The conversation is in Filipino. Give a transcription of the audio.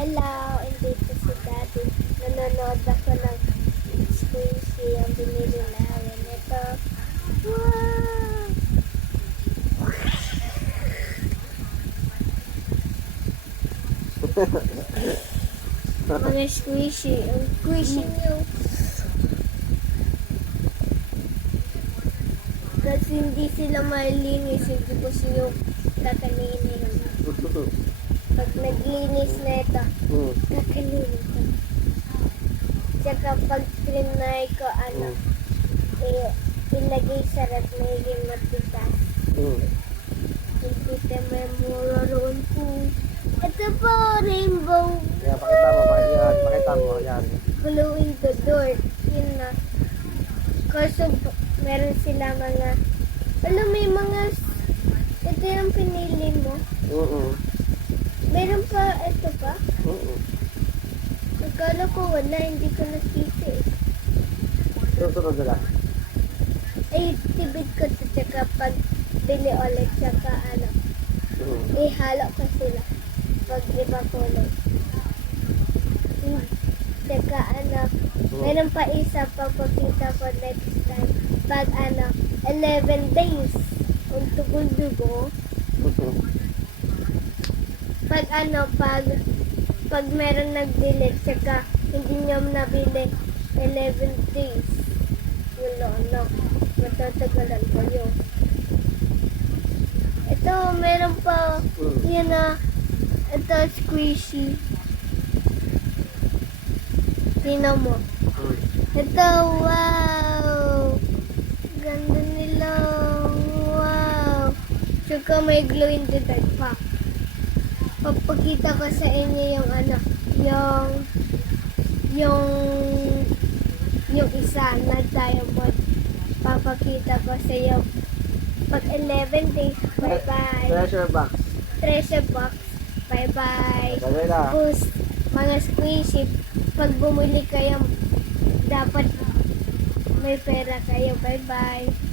Hello, dito si Daddy. Nanonood ako ng squishy ang binili namin. Ito. Wow! Mga squishy. Ang squishy niyo. Kasi hindi sila malinis. Hindi ko sila kakainin. Pag naglinis na ito, kakainin ko. Tsaka pag trinay ko, ilagay sa rep, magiging matigas. Hindi memororoon ko. Ito po, rainbow. Kaya pakita mo, yan. Glow in the door. Yun na. Kasi meron sila mga, alam may mga, ito yung pinili mo. Meron pa, ito pa? Akala ko wala, hindi ko nakita eh. Susunod na lang. Ay, tibid ko ito, tsaka pag bili ulit, tsaka ihalo ko sila. Pag iba kulay. Tsaka meron pa isa pa pakita ko next time. Pag 11 days. Kung tugol-dugo. Pag pag meron nagbili, tsaka hindi niyo nabili 11 days. Wala, matatagalan kayo. Ito, meron pa, yan ito squishy. Tingnan mo. Ito, wow! Ganda nila. Wow! Tsaka may glow in the dark pa. Papakita ko sa inyo yung isa na diamond. Papakita ko sa iyo pag 11 days. Bye-bye. Treasure box. Treasure box. Bye-bye. Bagay na. Boost. Mga squishy. Pag bumili kayo, dapat may pera kayo. Bye-bye.